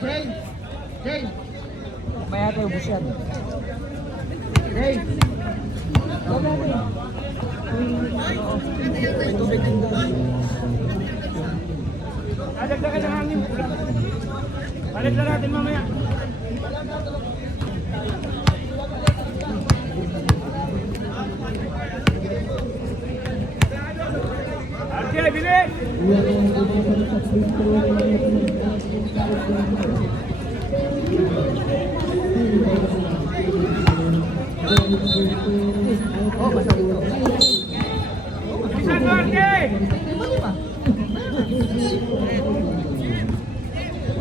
James. James. May ate ubus yan. James. May tubig din doon. Adagdagan ng hangin. Balik na natin mamaya. Okay, bilis! Oh, basta dito. Isan mo, Arke!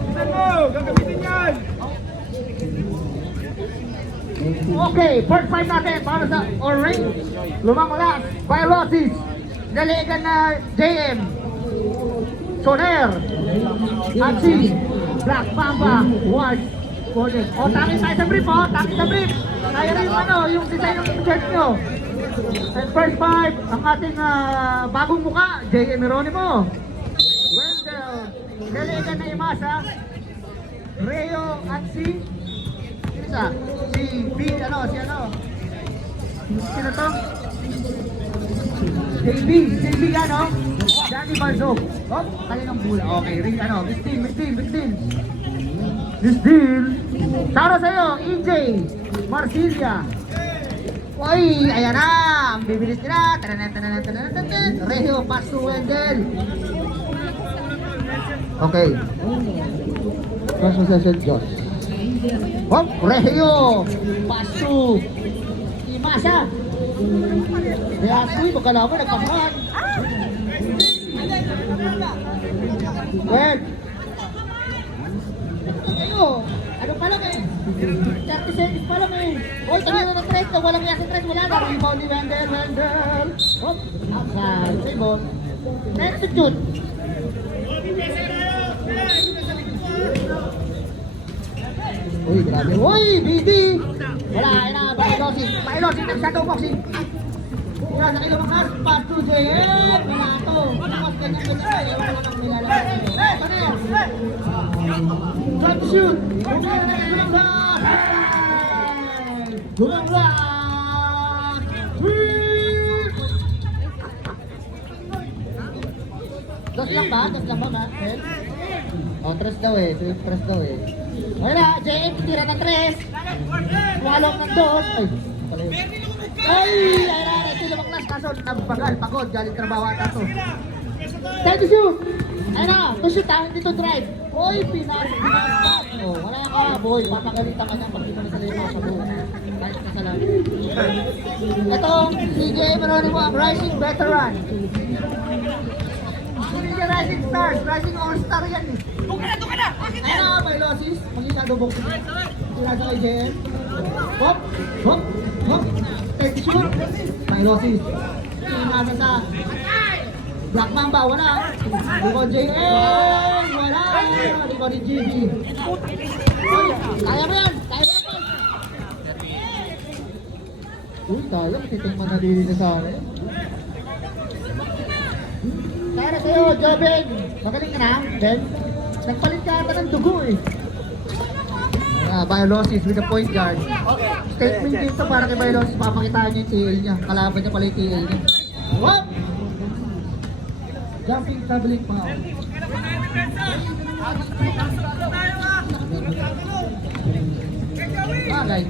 Isan mo! Gagamitin yan! Okay, first fight natin para sa orange. Lumang last, Pyrosis. Daligan na JM. Soner. Axie. Black Mamba. White. Golden. O, takit tayo sa brief, o. Takit sa brief. Kaya rin yung ano, yung design ng shirt nyo. And first fight, ang ating bagong muka, JM Meronimo. Wendell. Daligan na Imasa. Reo Axie. Isa, si B, si sino to? JB yan, oh. Danny Barzog. Oh, kalinang bula. Okay, Miss Deal. Para sa'yo, EJ, Marsilia. Uy, ayan na. Ang bibilis nila. Tananan. Reo, Pasu, Wendell. Okay. Pasu sa St. Josh. Oh, Reo, Pasu, Imasa. Kaya Asui, magkalaman, nagpasaan. Well, ano pa lang eh? 30 seconds pa lang eh. Oy, kanina na tres, walang yasa tres, wala na. Rebound ni Wendell. Hop, outside, rebound. Next to shoot. Uy, grabe. Uy, BD! Wala, ayun na, Pyrosis, nag-shadow boxing. Kaya sa kayo mga pass to JM. Wala to. Tapos ganyan. Wala nang nilalagay. Paner! Drop shoot! Gulong lang! Dos lang ba, Matt? Oh, tres daw eh. Wala, JM, tira ng tres. Walong ng dos. Ay, ito yung lumang class kaso nabagal, pagod, galing trabaho ata to. Time to shoot! Ayun na, to shoot, dito drive. Uy, pinaspat. Oh, wala ka, boy, papagalitan ka niya pag dito na sa lima sa buo. Kahit ka sa lalim. Ito, CJ Meronimo, rising veteran. Hindi rising stars, rising all-star yan eh. Tuka na! Ayun na, Pyrosis, mag-isado boxing. Tira sa kay JM. Hop! Take the shoot. Pyrosis. Inasa sa Black Mamba. Wala. Liko JM. Wala. Liko ni GB. Kaya mo yan. Uy, tayo. Titingman na din na sa akin. Kaya na sa'yo, Joben. Magaling ka na, Ben. Nagpalit ka ata ng dugo eh. Pyrosis with the point guard. Statement dito para kay Pyrosis, papakitaan niya yung TL niya. Kalaban niya pala yung TL niya. Whoop! Jumping traveling pa. Bagay.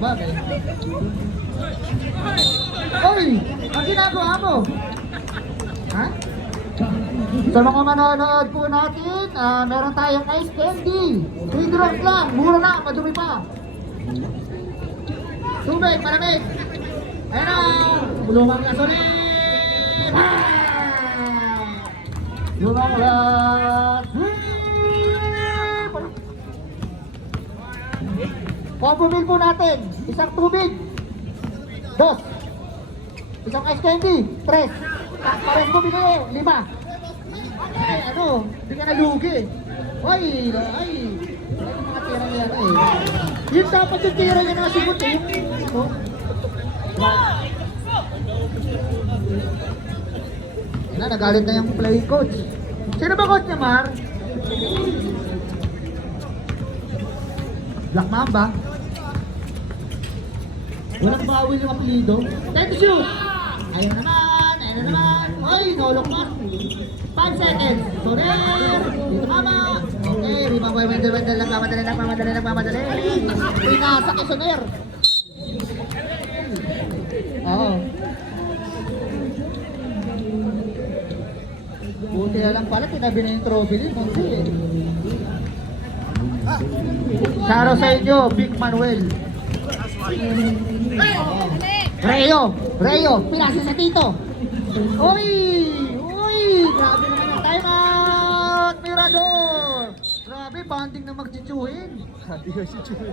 Oy! Ang ginagawa mo? Ha? Sa mga manonood po natin, meron tayong ice candy. 3 drops lang, mura na, madumi pa. Tubig, malamig. Ayan na, lumang gasolin. Lumang gasolin. Combo meal po natin, isang tubig. 2. Isang ice candy, 3. Pares mo binili, 5. Ay, hindi ka nalugi. Ay, mga tira niya eh. Yun dapat yung tira niya na sigot eh. Nagalit na yung play coach. Sino ba coach niya, Mar? Black Mamba. Walang bawal yung apelido. Time to shoot! Ayun naman, ayun na naman. Oy, nolok pa. 5 seconds. Soner! Dito mama. Okay, rebound boy, wendel, nagmamadali. Pinasa kay Soner. Oo. Buti na lang pala, tinabi na yung trophy din. Munti eh. Sharo sa inyo, Big Manuel. Reo, pinasa sa Tito. Uy, grabe naman yung time out, Mirador. Grabe, banding na magchichuhin. Hindi ko si Chuy.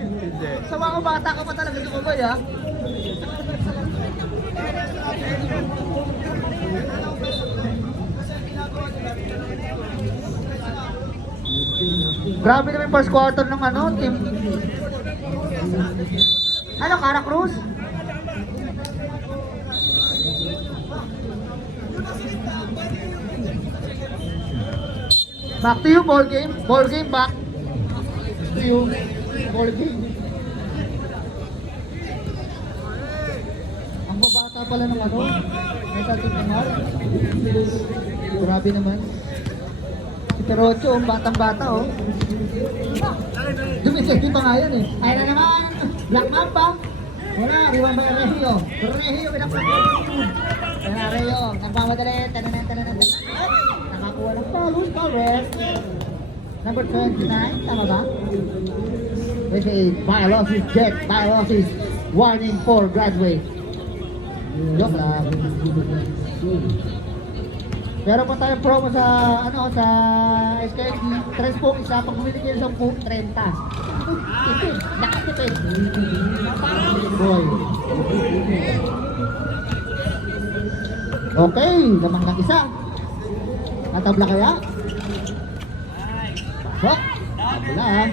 Hindi. Sa mga bata ka pa talaga sumabay ha. Grabe naman yung first quarter ng ano, team. Ano, Cara Cruz? Back to you, ball game. Ball game back. To you, ball game. Ang babata pala ng ano, Metal Team MR. Grabe naman. Si Perocho, ang batang-bata oh. Dumiseti pa nga yan eh. Ayun na naman, Black Mamba. Wala, riwan ba yung Regio? Regio, pinapakot. Ayun na, Regio. Nagmamadali. Tananan. Nakakuha ng foul. Foul rest. Number 29, tama ba? With a Biolosis Jet. Biolosis. Warning for graduate. Joke lang. Meron pa tayong promo sa sa SKD. Transpo isa pag bumili kayo sa 30. Tipid, nakatipid. Boy. Okay, lamang ng isa. Natabla kaya? So, wala ha.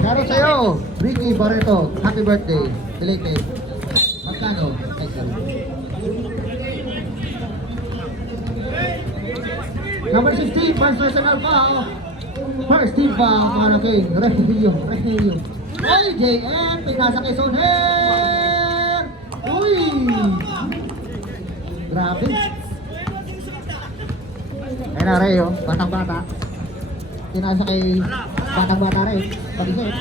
Meron sa'yo, Ricky Barreto. Happy birthday. Deleted. Magkano? Ay, sorry. Number 16, first personal foul. First team foul para kay Regio. Ay, JM, pinasa kay Soner. Uy! Grabe. Ayun na, Reo, batang-bata. Pinasa kay batang-bata rin. Pag-isip.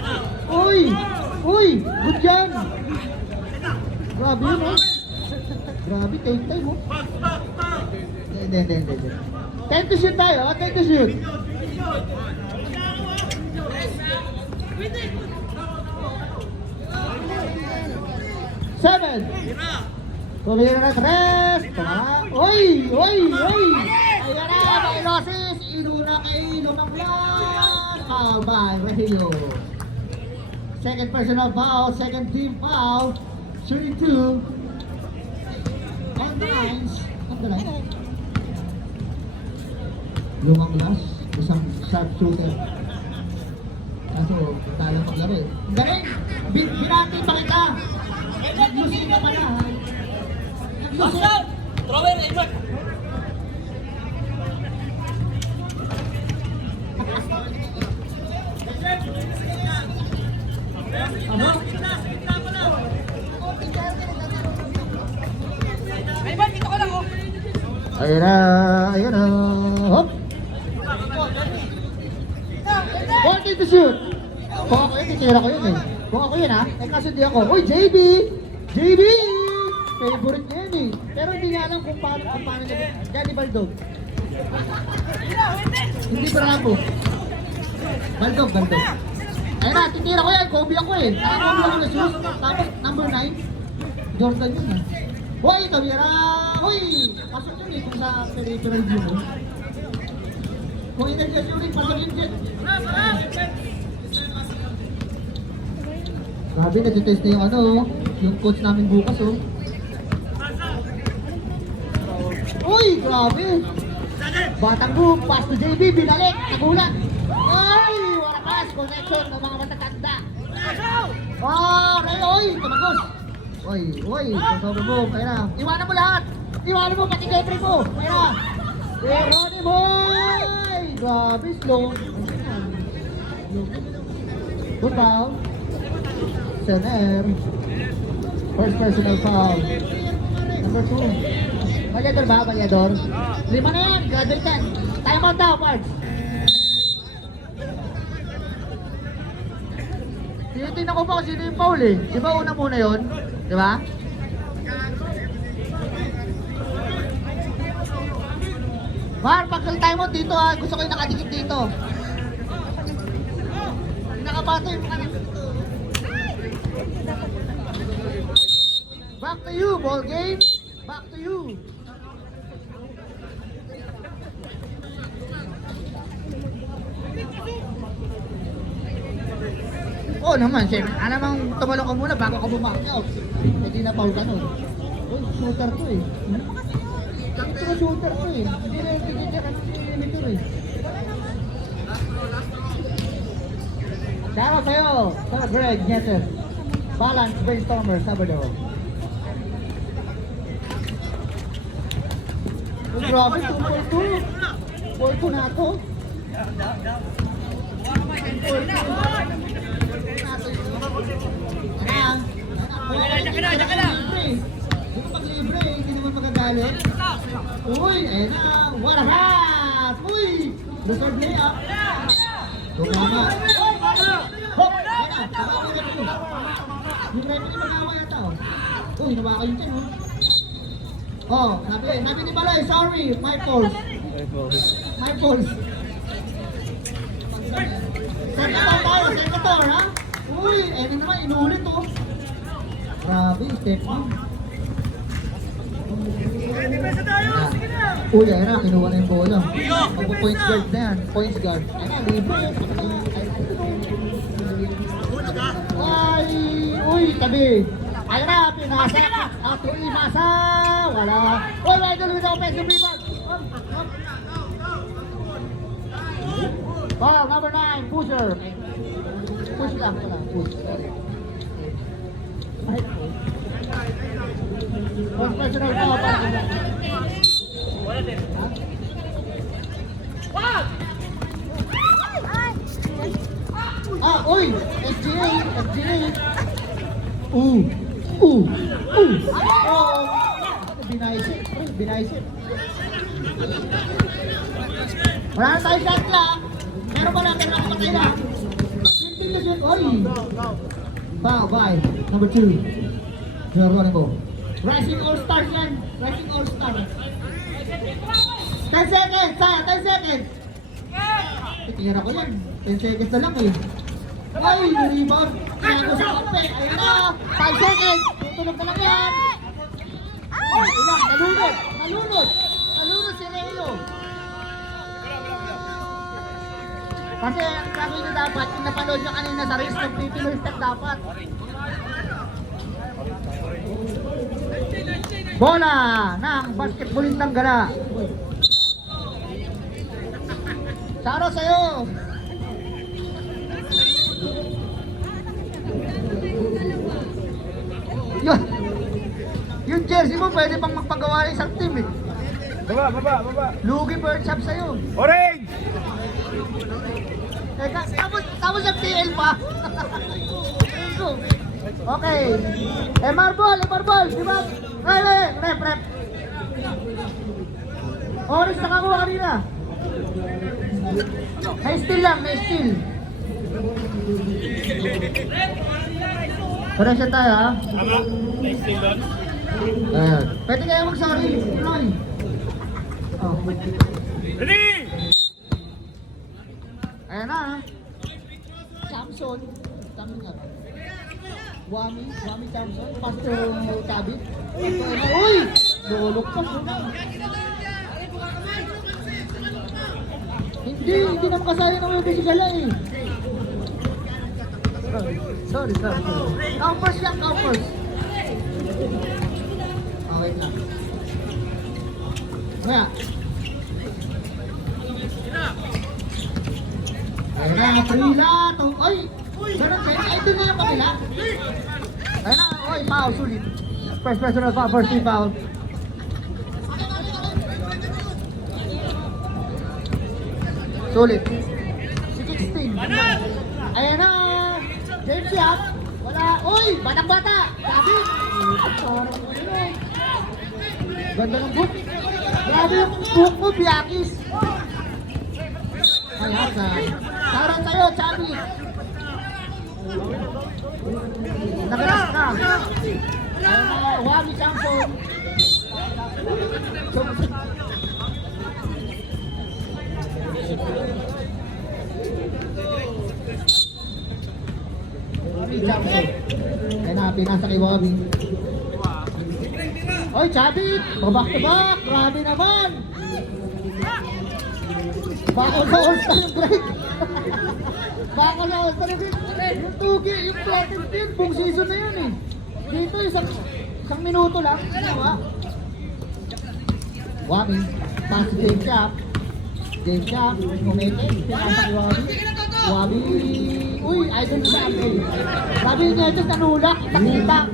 Uy! Good yan! Grabe yun oh. Grabe, take time oh. Hindi. 10 to shoot tayo, 10 to shoot. Seven. Tumira na 3. Uy! Ayan na, Biolosis. Inuna kay Lumanglas. Foul by Regio. Second personal foul, second team foul. Shooting 2. On the lines. Lumanglas, isang sharpshooter. Kaso, talang maglaro eh. Galing! Binati pa kita! Nag-using ka pala ha? Nag-using! Thrower, Edward! Edward, dito ka lang oh! Ayan na. Hop! 14 to shoot! Kung ako yun, titira ko yun eh. Kung ako yun ha, kaso di ako. Uy, JB! Favorite niya yun eh. Pero hindi niya alam kung paano niya. Johnny Baldog. Hindi Bravo. Baldog. Ayun na, titira ko yan. Kobe ako eh. Kobe ako na shoes. Tapos number 9. Jordan yun ha. Hoy, kamera! Hoy! Pasok yun eh kung sa peripheral view mo. Kung inaglas yun rin, pasok yun dyan. Grabe, nag-test na yung yung coach namin bukas oh. Uy, grabe! Batang boom, pass to JB, binalik, nagulat. Ay, warakas, connection ng mga matatanda. Oy, tumagos. Oy, boom, kaya na. Iwanan mo lahat. Iwanan mo, pati Jeffrey mo. Kaya na. Ronnie Boy! Grabe, slow. Good foul. Soner. First personal foul. Number 2. Balyador ba? Balyador? 5 na yan. Graduate 10. Time out daw, Pards. Tinitingnan ko pa kung sino yung foul eh. Di ba una muna yun? Di ba? Mar, pagkal tayo mo dito ha. Gusto ko yung nakadikit dito. Yung nakabato yung mga dito. Back to you, ball game. Back to you. Oo naman, siyempre. Namang tumalong ka muna bago ka bumakyaw. Hindi na foul ka nun. Uy, shooter to eh. Ito na shooter to eh. Hindi na yung pinitira ng limiter eh. Shoutout sa'yo, Sir Greg Nietes. Balance Brainstormer, Sabado. Oh, grabe, 2.2. 4.2 na ako. Diyan ka na! Dito pag libre, hindi naman magagalit. Uy, ayun na! What a hat! Uy! Reserve layup! Tumama! Hop! Ayun na! Nakawin na ito. Yung referee magawa yata oh. Uy, nawa yung chin oh. Oh, nabi ni Balay, sorry! My fault! My fault! Senator tayo, Senator ha? Uy, ayun naman, inulit oh. Grabe, step on. Uy, ayun na, kinuha na yung bola. Magpo-point guard na yan. Points guard. Ayun na, libre. Ay, uy, tabi. Ayun na, pinasa. At uy, masa. Wala. Uy, idol with offensive rebound. Foul, number 9, pusher. Push lang pala, push. First personal foul. Uy! SGA! SGA! Oh! Binaisip! Binaisip! Wala na tayo shot lang! Meron ba lang? Meron ako patay na! 15 na shoot! Uy! Foul by number 2. Running ball. Rising All-Stars yan! Rising All-Stars! 10 seconds! Sayang! 10 seconds! Tingnan ako yan. 10 seconds na lang eh. Ay! Rebound! Kaya ko sa kape! Ayun na! 5 seconds! Tutulog na lang yan! Oh! Ilang! Nalunod! Nalunod! Nalunod si Relo! Kasi ang gagawin na dapat, yung napanood nyo kanina sa race, nagpipinoy step dapat. Bola ng basketballintang gala. Saro sa'yo. Yung jersey mo pwede pang magpagawa ng isang team eh. Baba. Lugi bird shop sa'yo. Orange! Tapos FTL pa. Okay. Marbol. Di ba? Rep. Orange nakakuha kanina. May steal lang, may steal. Correction tayo ha. Tama? Nice team doon. Ayan. Pwede kayo mag-sorry. Roy. Oh. Ready! Ayan na ha. Samson. Tama nga. Wami Samson. Pastor Cabit. Uy! Lulok pa muna. Hindi naman kasaya ng mga bisigala eh. Sorry. Counters lang, counters. Okay na. Kaya. Ayun na, Trila. Ay! Ganun kayo. Ay, ito na yung kabila. Ayun na, oy, foul, sulit. First personal foul, first team foul. Sulit. Si 16. Ayan na. James Yap. Wala. Uy! Batang-bata. Sabi. Ganda ng book. Grabe yung book mo, Biakis. Ay, Hasan. Saran sa'yo, Chabi. Nagalas na. Ayan na. Wami Champion. Ayan na, pinasa kay Wabi. Oy, Chabit! Back to back! Grabe naman! Bakal sa all-star yung break! Bakal sa all-star yung break! Yung tugi, yung platin field, buong season na yun eh! Dito, isang minuto lang. Diba? Wabi, pass to James Yap. James Yap, kumete, pinasa kay Wabi. Wabi, uy, idol sa akin. Sabi niya ito sa nulak, kita agad.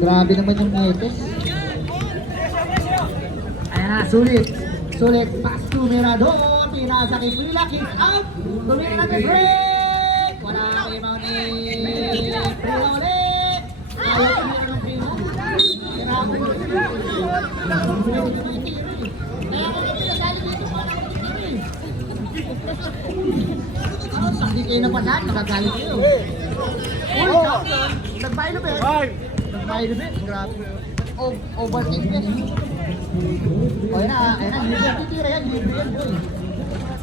Grabe naman yung Nietes. Ayan na, sulit. Sulit, pass to Mirador. Pinasa kay Pila, kick out. Tumira na kay break. Wala kay Mauni. Pila ulit. Ayaw tumira ng Pila. Grabe mo. Kaya ako naman nagalit dito para hindi kayo napasan, nakagalit kayo. Uy, nagbailo ba? Nagbailo ba? Grabe. Overtake ba? O yan na, libre titira yan, libre yan.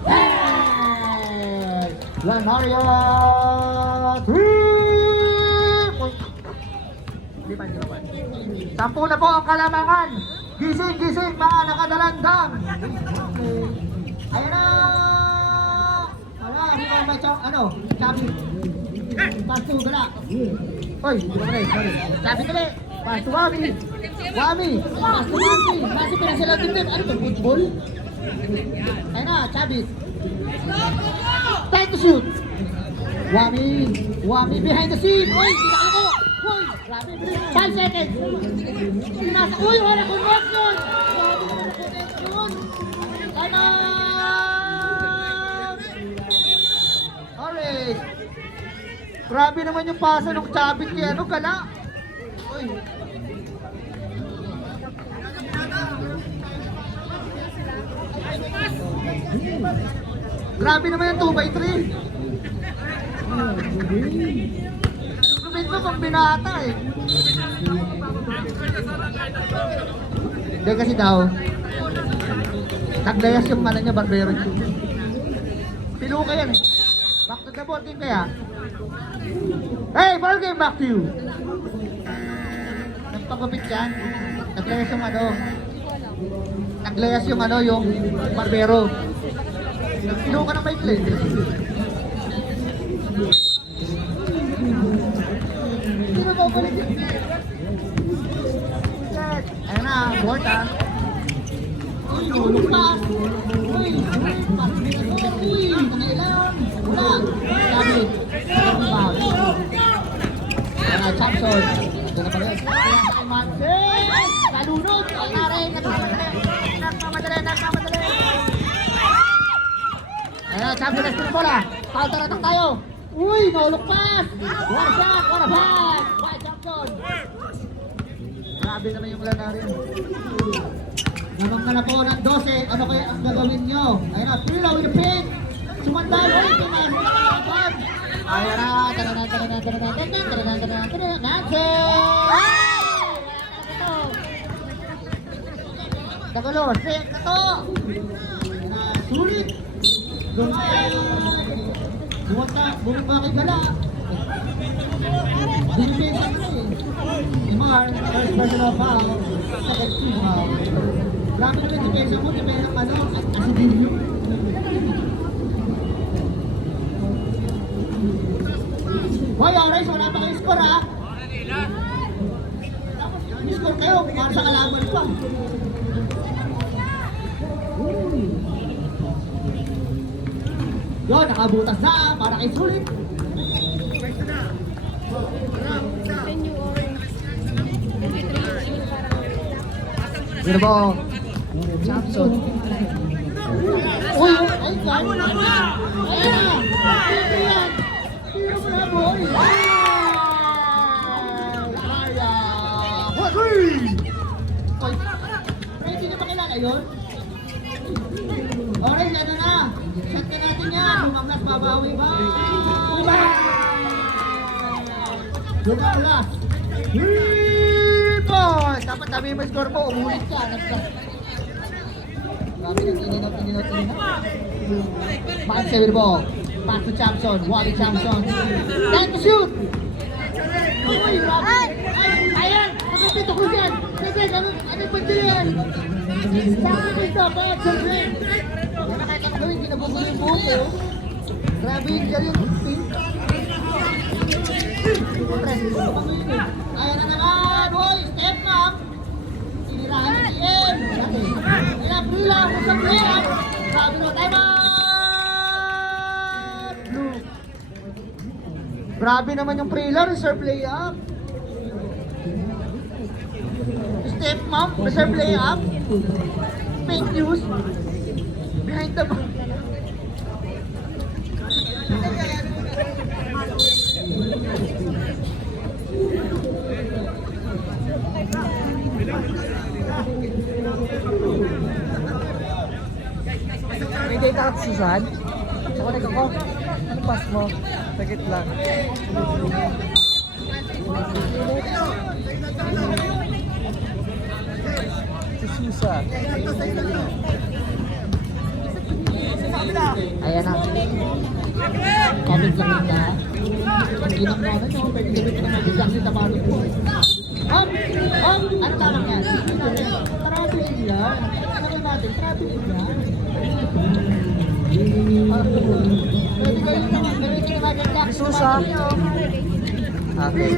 Hey! Juan Mario! 3! Sampu na po ang kalamangan. Gising, mga nakadalandang. Ayan na! Hindi ko may Chabi. Pass to Gala. Oy, hindi ko na sorry. Chabi tuloy. Pass to Wami. Wami. Pass to Wami. Masi pinasila din. Ano ito, football? Ayun na, Chabi. Time to shoot. Wami behind the scene. Oy, kita ako. Oy, grabe. 5 seconds. Pinasa. Uy, wala connection. Grabe naman ang connection. Ayun na. Alright. Grabe naman yung pasa ng Chabit kaya Gala. Uy. Grabe naman yung 2x3. Gumit mo pang binata eh. Hindi kasi daw taglayas yung niya, barbero niya. Pilo ka yan eh. Back to the ball game kaya. Hey, ball game back to you. Nagpagupit yan. Naglayas yung Naglayas yung yung barbero. Pilo ka ng maikli. Hindi mo babalik yun. Ayan na, board ah. Uy, nulog pa. Uy, nakailang. Wala. Sabi. Chamson. Ito na pala yun. Kalunod. Ay na rin. Nagmamadali. Ayan na, Chamson. Let's put bola. Counter attack tayo. Uy, nulog pass. One shot. One a pass. White Chamson. Grabe naman yung lana rin. Unang na po ng 12, ano kaya ang gagawin nyo? Ayun na, Pila with the pin! Sumandalo, ito na, nakakapag! Ayun na, Nancy! Kagulo, set na to! Ayun na, sulit! Doon bumaba kay Gala! Dinipensa ko eh! Imar, first personal foul, second team foul. Grabe naman yung depensa mo, depensa ng at Asibilio. Hoy, alright, wala pa kayo score ha? May score kayo, para sa kalaban pa. Yun, nakabutas na para kay Sulit. Birbong. Samson. Uy, ay, guard. Ayan na. Ito yan. Tira mo na, boy. Kaya. Uy! Uy, hindi na ba kailangan yun? Alright, ano na? Shot ka natin yan. Lumanglas, babawi ba? Lumanglas. Boy! Dapat dami mo score mo. Umulit ka. Grabe ng ininot. Bakit sa Birbong? Pass to Chamson. Wally Chamson. Time to shoot! Uy, grabe. Ayan! Magpapito ko dyan. Sige, ano ba dyan? Saan ko ito? Bakit sa rin? Wala kahit ang gawin, kinabubuo yung buhok ko. Grabe yung dyan yung team. Ayan na naman! Boy, step ma'am! Sinirahan na si M! Pinapila ako sa play-up! Sabi no, time out! Blue! Grabe naman yung trailer, reserve play-up! Step ma'am, reserve play-up! Fake news! Behind the back! May data ka si Susan? Nakunik ako. Ano pass mo? Sakit lang. Si Susan. Ayan na. Comment lang nila. Hindi na mga ano, pwede ko naman biglang si Tabalog po. Ano tama yan? Traffic yan. Ano natin? Traffic yan. Pwede kayo naman, gamitin naman yung tax. Susa. Okay.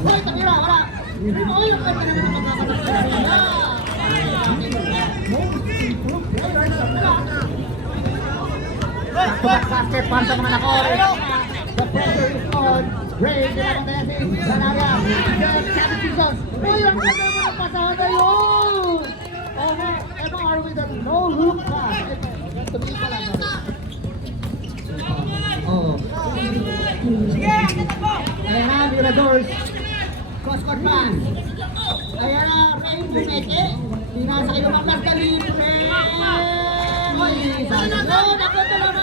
Hoy, Tamira, wala! Hoy, ang kanya naman ang magkakaroon. Basket para sa mga nakore. The pressure is on. Ray, kailangan tayo si Zanaya. Sabi Jesus. Uy, ang kanya naman ang pasahan na yun! MR with a no-look pass. Tumili pa lang. Oh. Ayan na, Miradors. Cross-court pass. Ayan na, Ray Bumete. Pinasa kayo ng mas galing. Ray! Sayon! Ako ito naman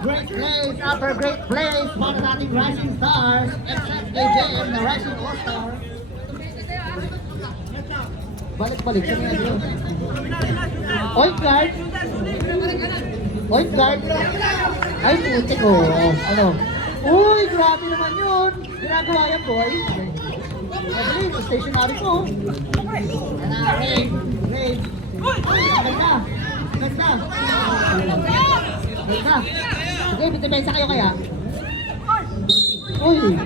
great plays after great plays para sa ating Rising Stars. Except AJM na Rising All-Star. Balik-balik. Oink guard. Oink guard. Ay, putik ko. Ano? Uy, grabe naman yun. Ginagawa yan, boy. Mabilis, stationary ko. Yan na, Ray. Ray. Ganda. Ganda. Ganda. Sige, bitimesa kayo kaya. Uy.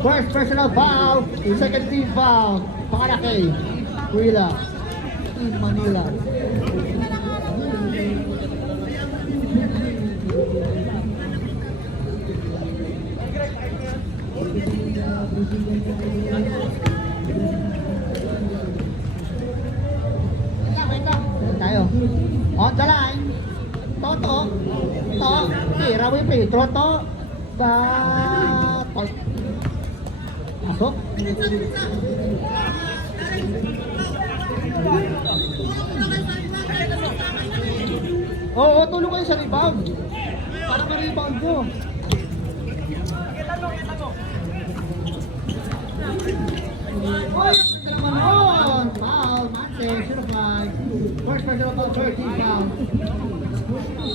First personal foul. Second team foul. Pangalaki. Willa. Team Manila. Tayo. On the line. Toto. To. Tira mo yung free throw. To. Masok. Oo, tulong kayo sa rebound. Para may rebound mo. Foul, Mante, should have flagged. First personal foul, 13 foul.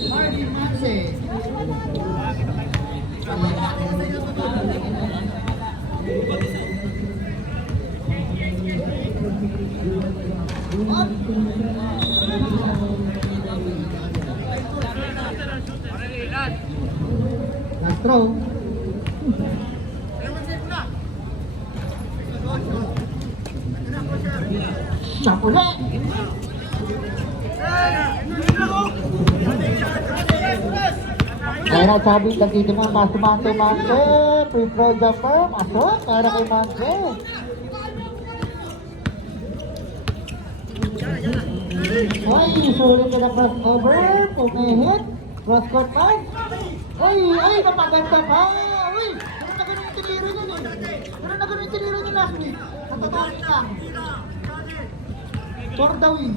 Marvin Mante. Last throw. Napuli! Kaya sabi, nandito mga mas Mante. Free throw jumper. Masok. Para kay Mante. Ay, sulit ka na crossover. Pumihit. Cross court pass. Ay, napaganda pa. Uy, ganun na ganun yung tiniro nun eh. Ganun na ganun yung tiniro nun last week. Natatawin lang. Torn daw eh.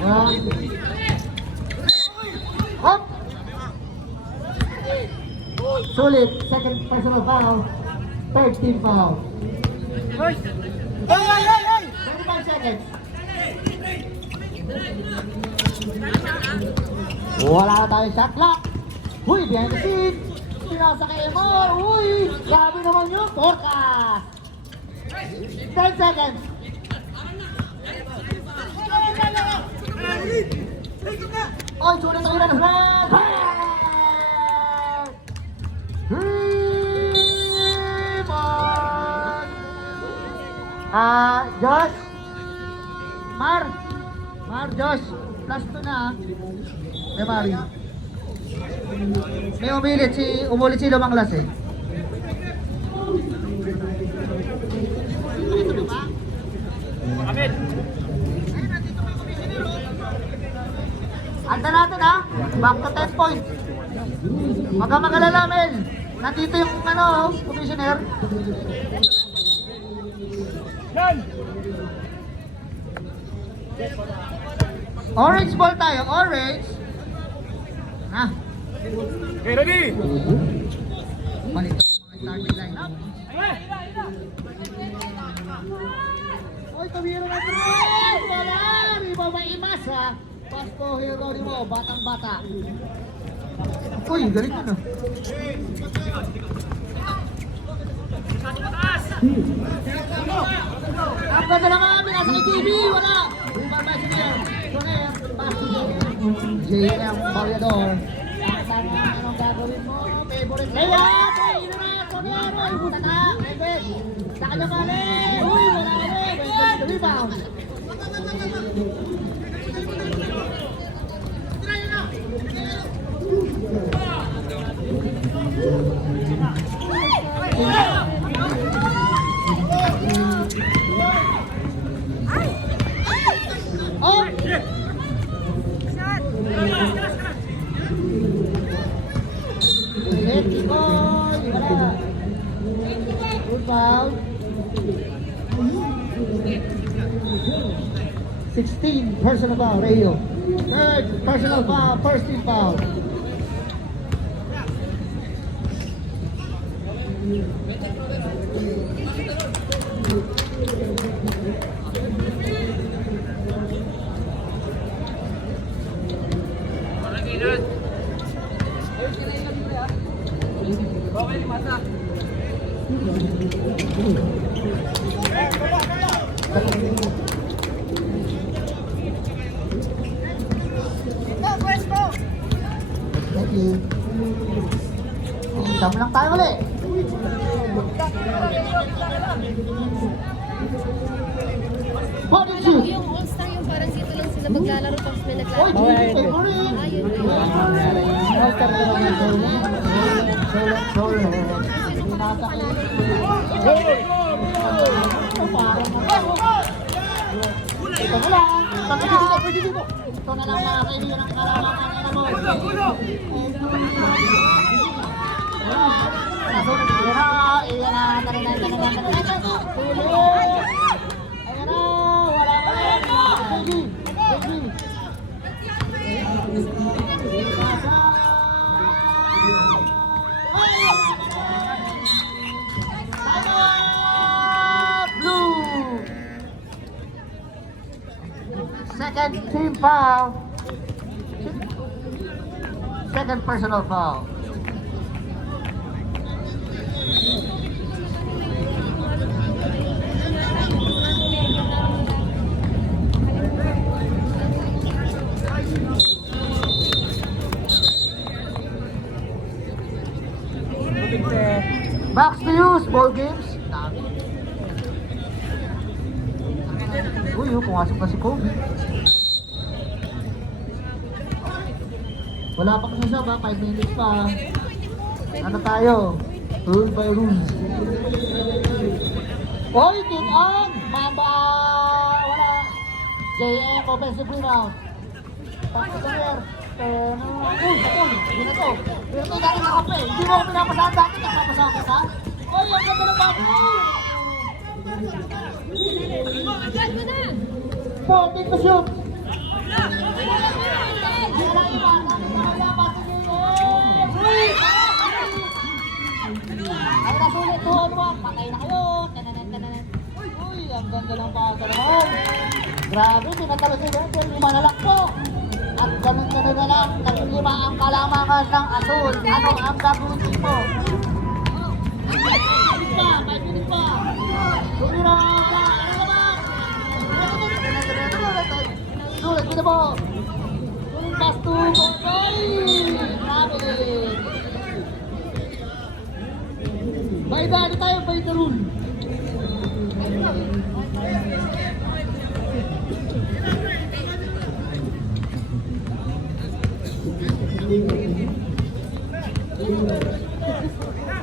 Yan. Hop! Sulit. Second personal foul. Third team foul. 25 seconds. Wala na tayo shot clock. Uy, behind the scene. Pinasa kay Emor. Uy, grabe naman yun. Forecast. 10 seconds. Oy, sulit ang ilan. Red! Josh. Josh. Plus 2 na. Mari. May umulit si Lumanglas eh. Amen. Anda natin ha. Back to 10 points. Huwag kang mag-alala, Mel. Nandito yung commissioner. Yan. Orange ball tayo. Orange. Ha? Okay, ready? Balik mga starting lineup. Oy, tumiro na rin! Wala! Di ba maimas ha? Pasto hero ni mo, batang bata. Uy, galing mo na. Ang ganda naman, nasa kay TV, wala! Rebound by Senior. Soner, pass to JM Variador. Anong gagawin mo? Favorite layup! Uy, ino na! Soner! Uy, buta ka! David! Sa kanya mali! Uy, wala ulit! Rebound! Oh! Hit, boy! Wala! Good foul! 16 personal foul, Rayo. Third personal foul, first team foul. Thank you. Dami lang tayo ulit. Body shoot. Yung All-Star yung parang dito lang sila maglalaro tapos may Oy, naglalaro. Jimmy, favorite. Ayun. All-star ko naman yung shoulder. Pinasa kayo. Parang ito mo lang. Pwede dito. Ito na lang mga kaibigan ng kalaman kanina mo. Iyan na. Ayan na. Wala ka na. Baby. Blue. Second team foul. Second personal foul. Max to use, ball games. Uy, pumasok na si Kobe. Wala pa kasi siya ba? 5 minutes pa. Ano tayo? Rule by rule. Oy, king on! Mamba! Wala! JM, offensive rebound. Tapos na yan. Uy, sakol! Hindi na to. Hindi na to dahil na kape. Hindi mo ako pinapasahan dati. Nagpapasahan ka sa? Oy, ang ganda ng bago! 14 to shoot! Ay, nasulit to, ano ba? Patay na kayo. Tananan. Uy, ang ganda ng pasa naman. Grabe, pinatalo si Bente. 5 na lang po. At ganun-ganun na lang. 5 ang kalamangan ng Asul. Ano ang gagawin mo? 5 minutes pa. Tumira ka. Ano naman? Sulit mo na po. Pass to Boy. Grabe. By the tayo, by the rule.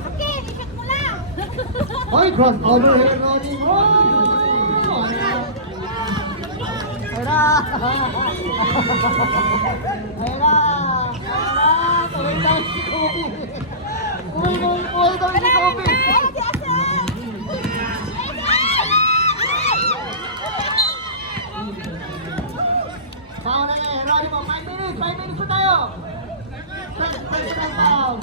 Okay, ikat mo lang. Hoy, cross over here, Ronnie. Ayra! Ayra! Tuloy daw si Kobe. Tuloy daw si Kobe. Foul na eh, Ronnie mo. 5 minutes pa tayo. First time foul.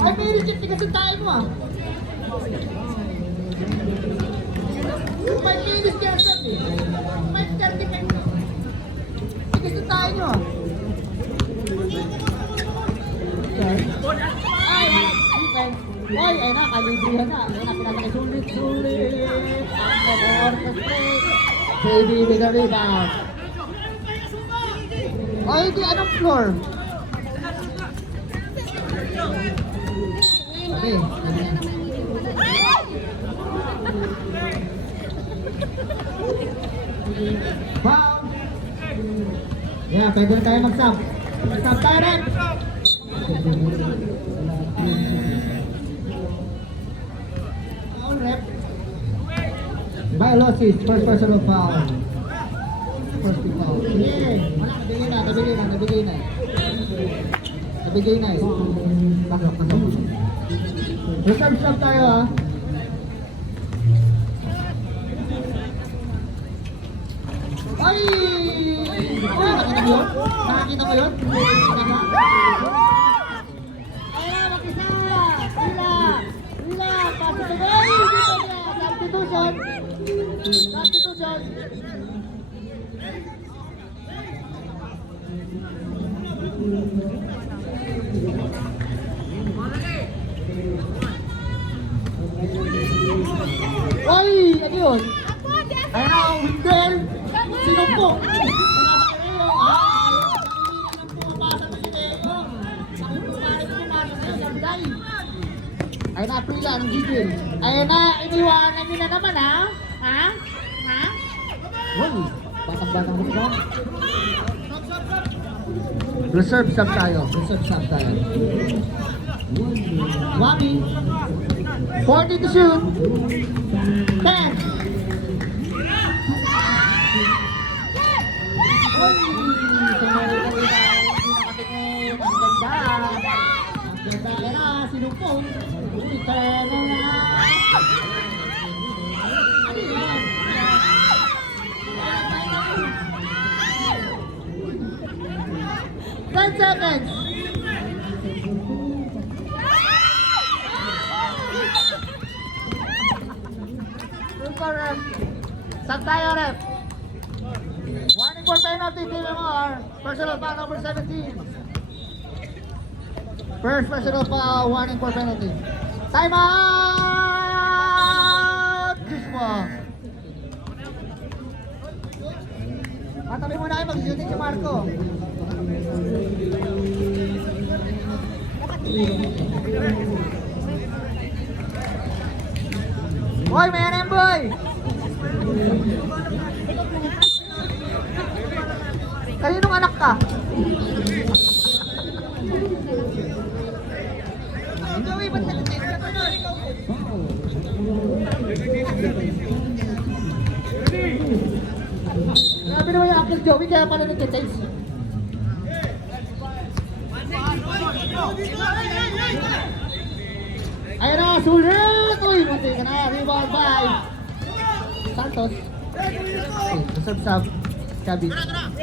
5 minutes yung tigasin tayo mo ah. 5 minutes kaya sabi. 5:35 na. Tigasin tayo nyo ah. Ay, defense. Oy, ay na, kalibrihan na. Ay na, pinatake sulit. Ang orchestrate. JD with the rebound. Oy, di anong floor? Okay. Foul. Yeah, pwede na tayo mag-sub. Mag-sub tayo rin. Foul rep. Biolosis, first personal foul. First foul. Sige. Wala, nabigay na. Nabigay na eh. Reserve shot tayo ah. Ay! Uy, nakita mo yun? Nakakita mo yun? Nakita mo? Ayan, mag-isa! Hila! Pasok na! Ay! Dito niya! Substitution! Ay! Ano yun? Ayan na, Windel! Sino po? Ayun na, Aprila, anong gigil? Ayun na, iniwanan nyo na naman, ha? Ha? Uy, batang-batang mo ba? Reserve sub tayo. Wami. 40 to shoot. 10. Uy, ang ganda na, sinupong. Uy, pero na. Ano yan? 10 seconds. Super ref. Saan tayo, ref? Warning for penalty, TMR. Personal foul number 17. First personal foul, warning for penalty. Time out! Gizmo. Patabi muna kayo, mag-shooting si Marco. Hoy, may anem boy! Kaninong anak ka? Grabe naman yung Uncle Joey, kaya pala nagtitaste. Ayun na, sulit! Uy, munti ka na. Rebound by Santos. Sub-sub. Sabi.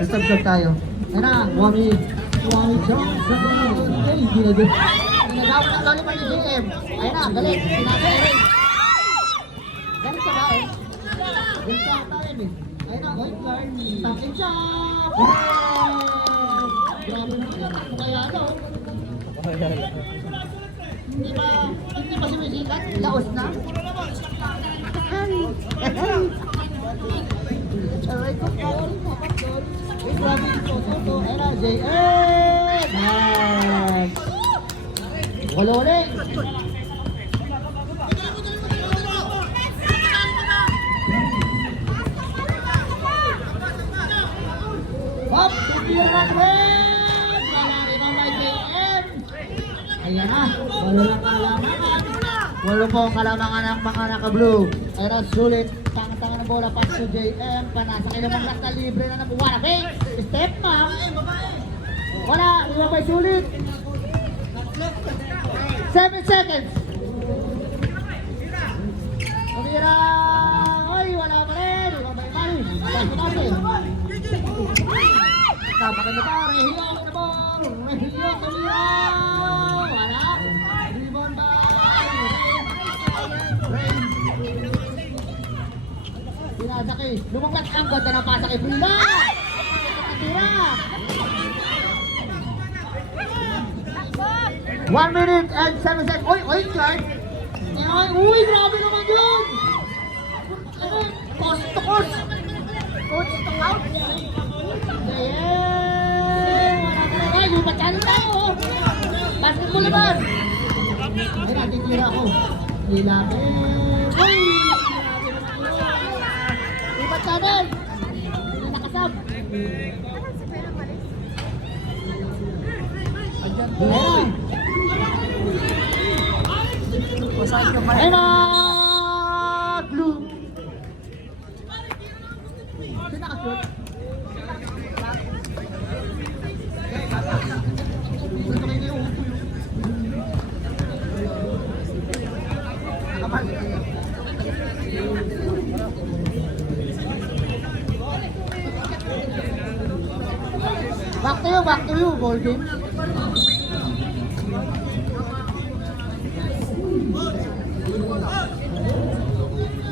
Sub-sub tayo. Ayun na, Wami Johnson. Ay, hindi na din. Nagawin ng loli pa ni JM. Ayun na, galit. Sinasa Aaron. Galit ka ba eh? Galit ka tayo eh. Ayun na, point guard. Tapping shot! Grabe naman yan. Kaya ano? Hindi pa sumisikat? Laos na? Aray ko, papat doon. Uy, grabe ito. Ayun na, JM! Nice! Wala ulit! Hop! Superior run win! Lalari ng may JM! Ayan na, walo lang kalamangan. Walo po ang kalamangan ng mga naka-blue. Ayan na, sulit. Tangan-tangan ng bola, pass to JM. Panasa kayo naman last na libre na nabuwana. Okay, step ma'am. Wala, iba pa sulit. 7 seconds. Tumira. Ay, wala pa rin. Iba pa yung mali. Tapakan na pa. Rehiyo na po. Rehiyo, tumira. Wala. Rebound ba? Rain. Pinasaki. Lumagkat ang ganda ng pasaki. Pula. Tira. 1 minute and 7 seconds. Oy, Clark. Uy, grabe naman yun. Ano? Coast to coast. Coast to out. Ayan. Wala ka na. Ay, lupat challenge tayo. Basketball naman. Ay, natitira ako. Ilapin. Uy! Lupat challenge. Hindi na nakasab. Ayan. Ayun na! Blue! Sino nakashoot? Gusto kayo niyo. Back to you, ball game.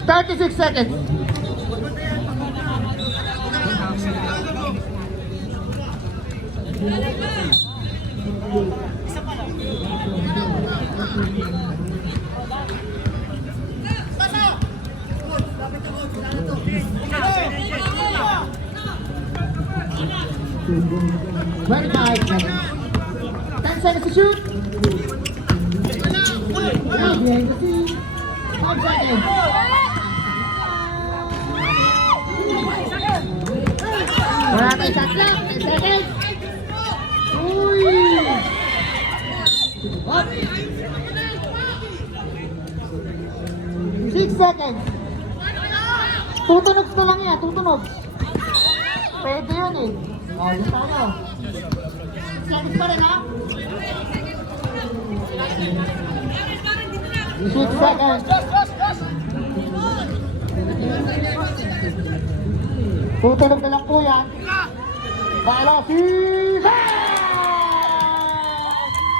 $36 seconds. Very nice. 10 seconds to shoot. Behind the scene. 5 seconds. Wala tayo shot clock. 10 seconds. Uy! Up. 6 seconds. Tutunog na lang yan. Tutunog. Pwede yun eh. O, yun tayo. 6 seconds pa rin ha? 6 seconds. Tutunog na lang po yan. Bala si Zay!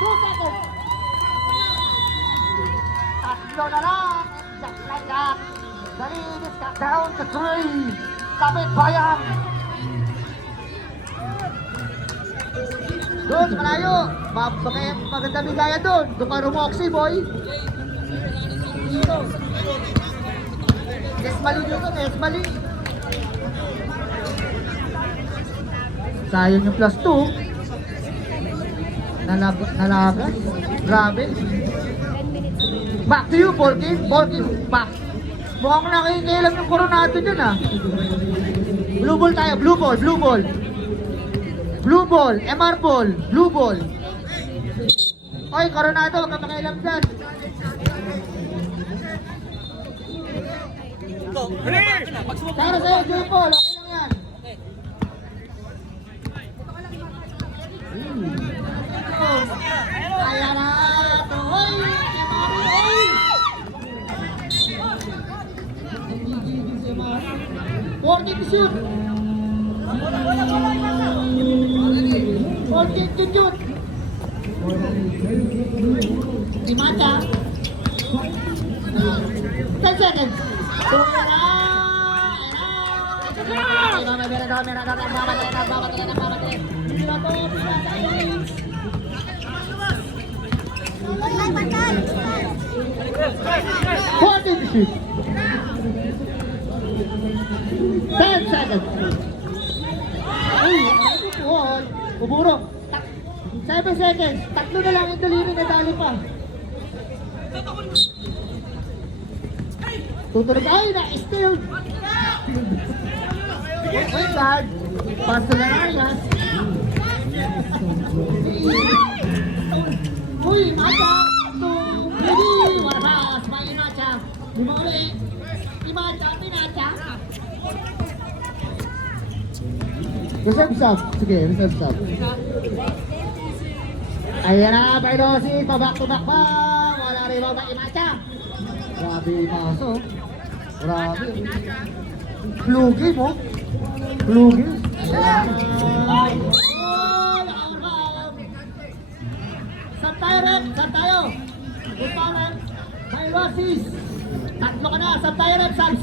2 seconds. Tatlo na lang. Just like that. The lead is cut down to 3. Kapit bayan. Doon sa malayo. Maganda bigaya doon. Doon ka rumoksi, boy. Dito. Desmali dito, Desmali. Sayang yung plus 2. Nalagas. Grabe. Back to you, ball game. Ball game. Back. Mukhang nakikialam yung Coronado dyan ah. Blue ball tayo. Blue ball. Blue ball. Blue ball, MR ball, blue ball. Oy, Coronado, huwag ka makialam dyan. Kaya sa'yo, blue ball, okay lang yan. Kaya na ito, oy, Emari, oy. 40 to shoot. 40 to shoot. Dimata. 10 seconds. Forty to shoot. 10 seconds. Uy, ano po? Uburo. 7 seconds. Tatlo na lang yung daliri na dali pa. Tutunog. Ay, na-steal. Wait, guard. Pass to the Arias. Uy, Mata. Hindi. Waras. May Inacha. Lima ulit. Imata. Pinacha. Reserve sub. Sige, reserve sub. Ayan na, Bailosi. Back to back pa. Wala rin ba Imacha. Grabe yung paso. Grabe. Plugi mo. Plugi. Saan tayo, Rep? Saan tayo? Punta, Rep. Bailosis. Tatlo ka na. Saan tayo, Rep? Saan.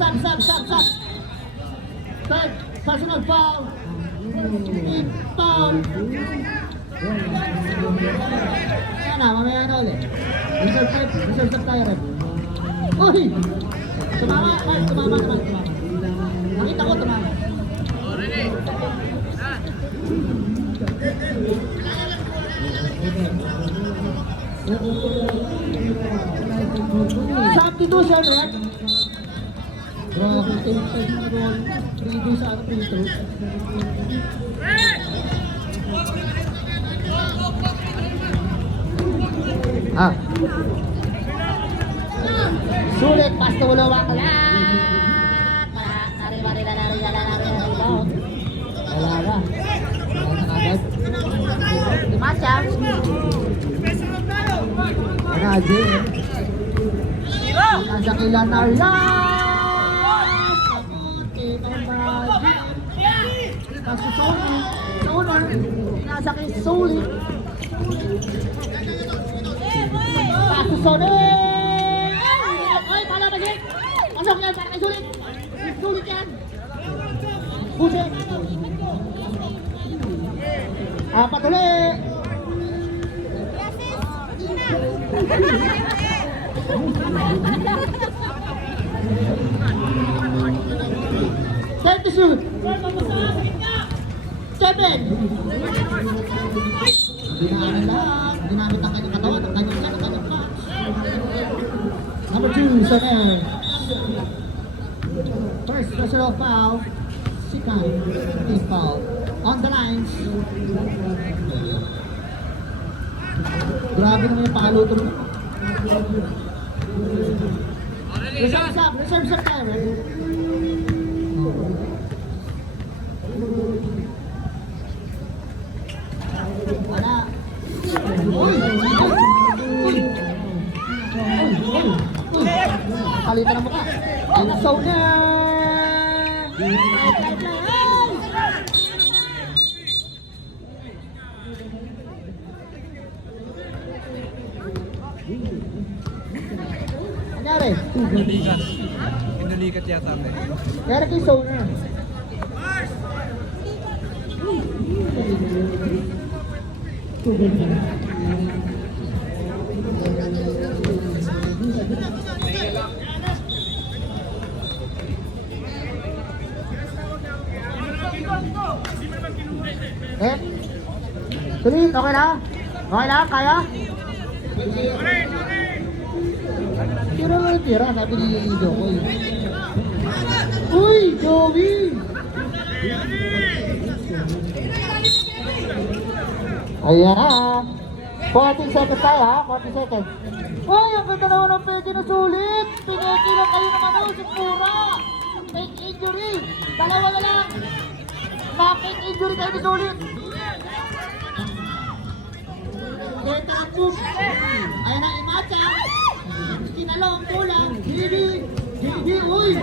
Third, personal foul. Foul. Ayan na, mamaya na ulit. Reserve tayo, Rep. Uy! Tumama. Nakita ko, tumama. Substitution, Rep. Grabe, 3 sa ano, free throw. Sulit, pas to ulo ang kalat. Nari. Wala na kagad. Dimacha. Wala, Jay. Nasa kila Narla. Nasa Sonar. Nasa kay Sulit. Nasa Sonar. Oy, pala ba Jay? Pasok yan, para kay Sulit. Sulit yan. Buset. Apat ulit. Time to shoot. 7. Ginamit ang kanyang katawan, ang kanyang match. Number 2, Soner. First personal foul. Second team foul. On the lines. Grabe naman yung palo ito. Reserve sub tayo, right? Wala. Palitan ang mukha. And so na. Anyari? Pinalikat yata ako eh. Kaya kay Sonar. Eh? Sulit, okay na? Okay na? Kaya? Tira, sabi ni Jokoy. Uy, Joey! Ayan na. 40 seconds tayo ha, 40 seconds. Uy, ang ganda naman ng pwede na sulit. Pinikilang kayo naman o, si Pura. Fake injury. Dalawa na lang. Fake injury kayo na sulit. Letter of move. Ayan na, Imacha. Kinalong, kulang. Hindi, uy.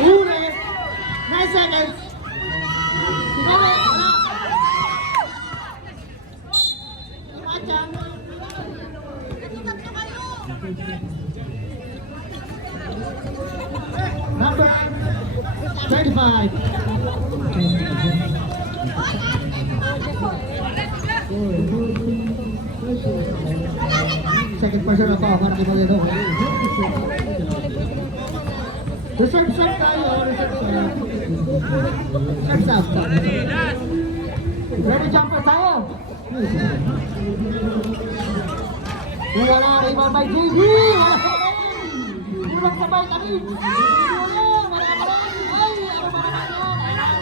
Huli. 9 seconds. Siguro, wala. Imacha. Number 25. Second person ako, para di magano. Reserve shot tayo, reserve shot. Reserve shot. Ready jumper tayo. Wala rebound by JD. Kurang sabay kami. Wala ka rin. Ay, ano ba naman yan?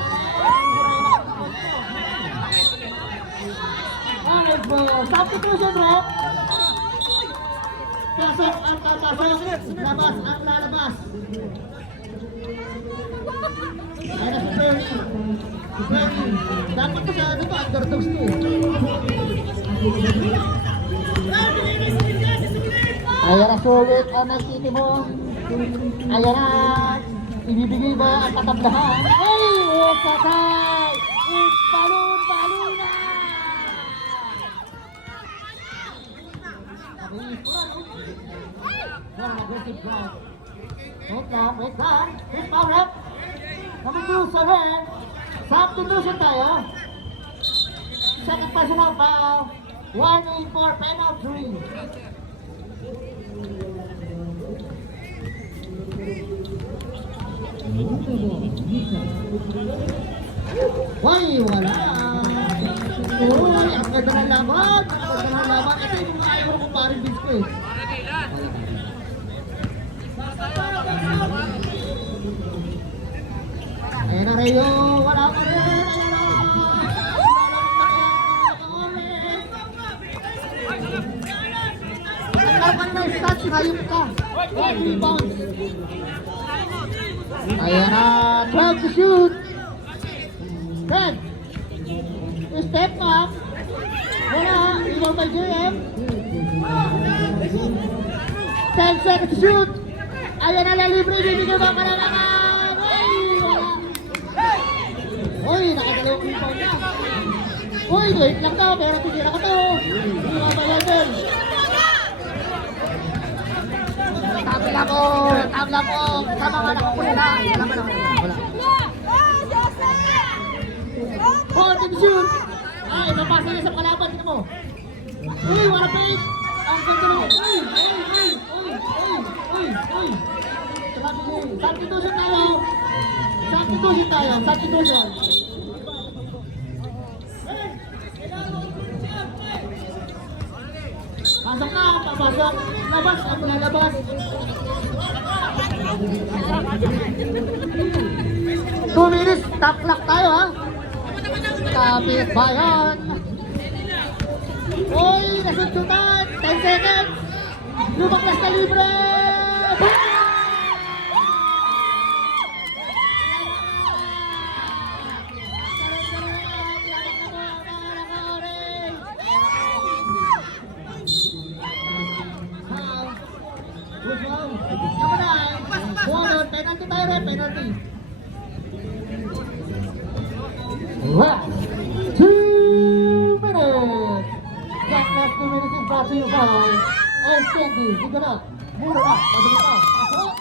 Ay, bro. Substitution, bro. Pasok ang papasok. Labas ang lalabas. Ay, na si Perry. Si Perry. Dapat ko sa dito, underdogs to. Ayan na sulit ang City mo. Ayan na. Ibibigay ba ang katablahan? Ay! Patay! Balon na! Aggressive ground. Wait lang. Here's power up. Coming to Soren. Substitution tayo. Second personal foul. Warning for penalty. Hoy, wala. Uy, ang ganda ng laban. Ang ganda ng laban. Ito yung mga ayaw ko parin Vince ko eh. Ayan na Rayo. Wala pa rin. Nagkaroon na yung stats. Sinayong ka. 1 rebounds. Ayan na. 12 to shoot. 10. Step up. Wala. Rebound by JM. 10 seconds to shoot. Ayan na lang libre. Bibigyan ba ka na naman? Uy, nakadalawang rebound na. Uy, wait lang daw. Pero titira ka to. Rebound by JM. Tabla ko. Tama ka na ko pula. Wala. Oh, team shoot! Ay, napasa niya sa kalaban. Tignan mo. Uy, wala pa eh. Ang ganda mo. Uy. Substitution tayo. Substitution. Pasok na, papasok. Labas, ang lalabas. 2 minutes, top clock tayo ha. Kapit bayan. Uy, nasuntutan. 10 seconds. Lumaglas na libre. Penalty tayo rin, penalty. Last 2 minutes. That last 2 minutes is brought to you by Ascendi. Sige na. Mura na. Mabilis na. Pasok.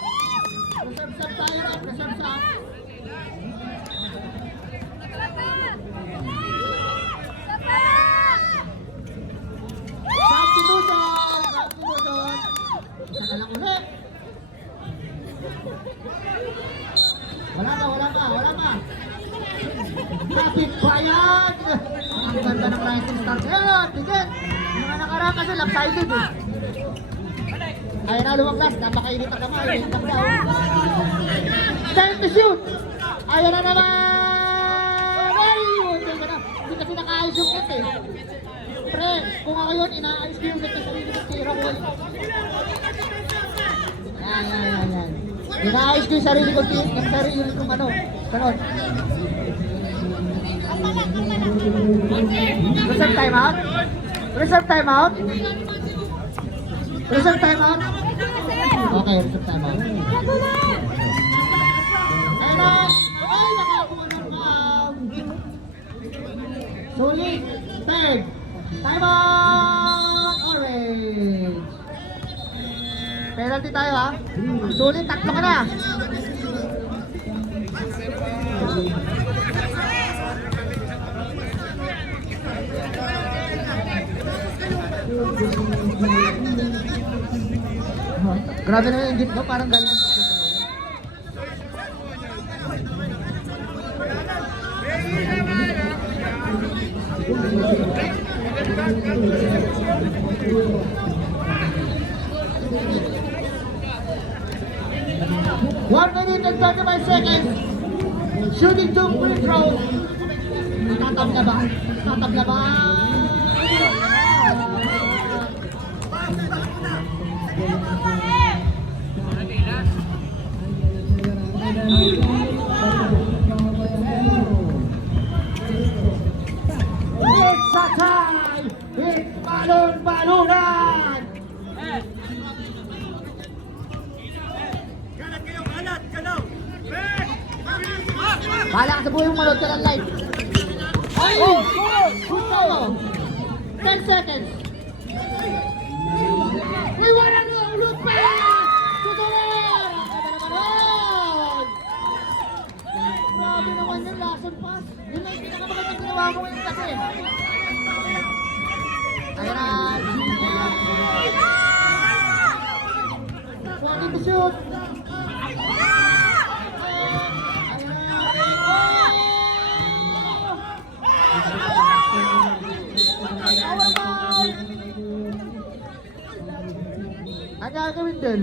Reserve tayo rin. Reserve. Substitution. Isa na lang ulit. Wala pa. Kapit bayan! Ang ganda ng rising star. Ayan, tigit! Yung mga nakaraan kasi lopsided eh. Ayan na, lumaglas. Napakainit ang kamay. Time to shoot! Ayan na naman! Ay! Muntin ka na. Hindi kasi nakaayos yung kit eh. Pre, kung ako yun, inaayos ko yung kit kasi hindi ko tira ko. Yan. Inaayos ko yung sarili ko kit, yung sarili kong ano. Ganon. Reserve timeout? Reserve timeout? Reserve timeout? Okay, reserve timeout. Ayun na! Ay, nakakuha ng sulit! Third! Timeout! Orange! Penalty tayo ha? Sulit, tatlo ka na! Grabe naman yung git mo, parang galing. One minute and 35 seconds. Shooting two free throws. Tatabla ba? Tatabla ba? It's a tie! It's balon-balunan! Bahala ka sa buhay mong manood ka ng live. Ay! Gusto mo! 10 seconds! We wanna know! Look back! Susunod! Grabe naman yung lason pass. Yun na yung pinakamagandang ginawa mo ngayong gabi. Ayan na! Wanting to shoot! Ang gagawin din.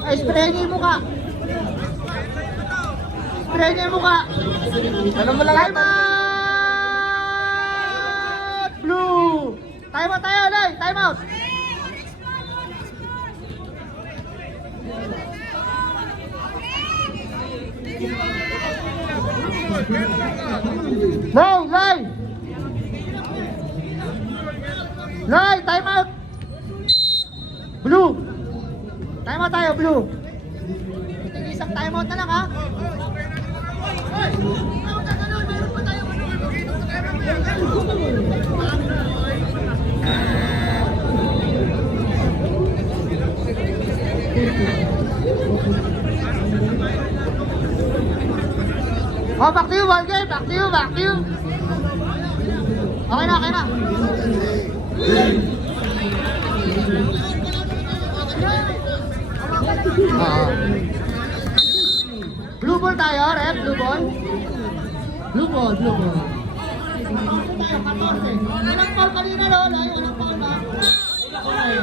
Ay, spray niyo yung mukha. Spray niyo yung mukha. Ano mo lang? Time out! Blue! Time out tayo, Loy! Time out! Loy! Loy! Loy! Time out! Blue! Time out tayo, Blue! Isang time out na lang, ha? Oh, back to you, ball game. Back to you, back to you. Okay na, okay na. Blue ball tayo, rep, blue ball. Blue ball, blue ball. Tayo, 14. Walang foul kanina, Lola. Walang foul ba? Okay.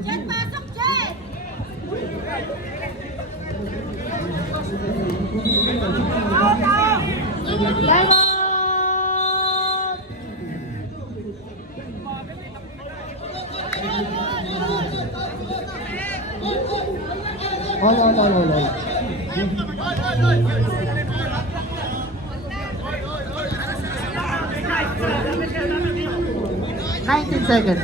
Jen, pasok, Jen! All. 19 seconds.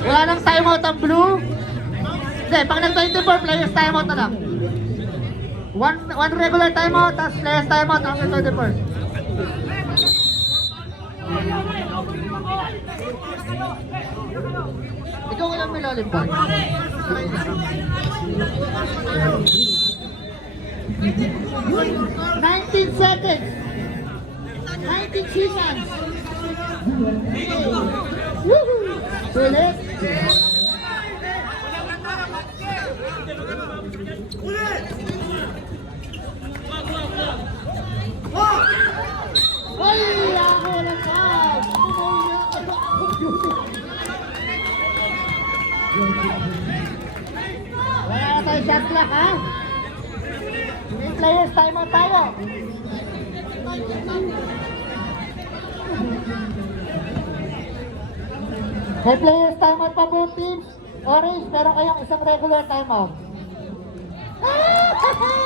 Wala nang timeout ang blue. Hindi, pag nag-24 players timeout na lang. One regular timeout, tapos players timeout after 24. Ikaw walang may lalim pa. 19 seconds. 19 seconds. Woohoo! Sulit. Ay, ako lang ka. Wala na tayo shot clock, ha? May players, time out tayo. May players, time out pa both teams. Orange, meron kayong isang regular time out. What a pass!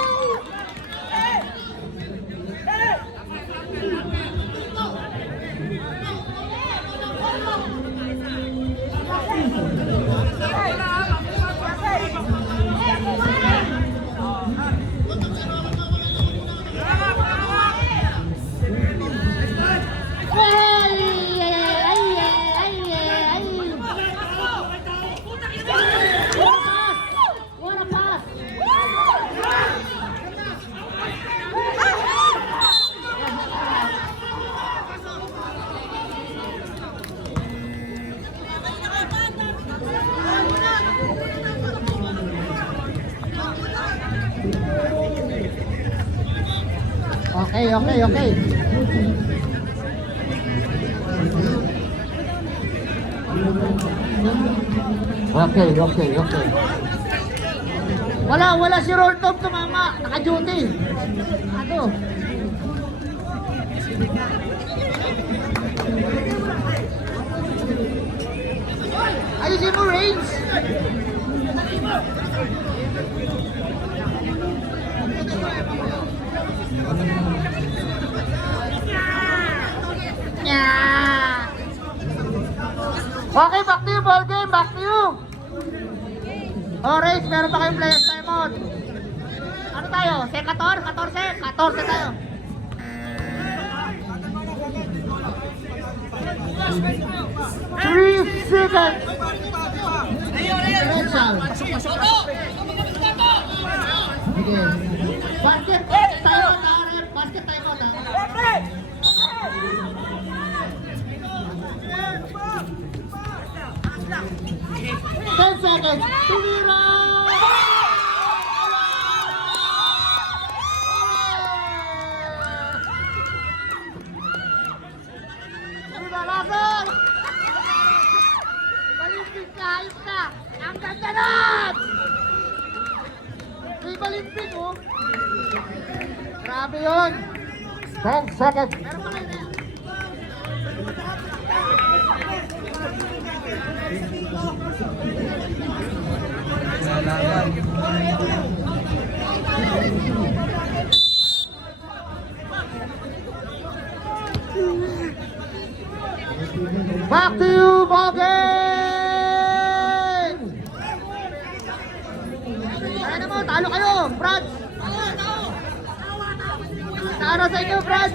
Okay. Okay. Wala si Roll Top tumama. Naka-duty. Ano? Ayusin mo, Reigns. Yeah. Okay, back to you, ball game. Back to you. Orange, meron pa kayong players time out. Ano tayo? 14 tayo. Three seconds. Rachel. Okay. Basket time out, Aaron. Basket time out. 10 seconds. Tumira! Tumira, laban! Balimpik ka, ayos ka! Ang ganda nun! May balimpik, oh! Grabe yun! 10 seconds. Meron pa kayo na. Back to you, Bogey! Kaya naman, talo kayo, Brad! Talo sa inyo, Brad!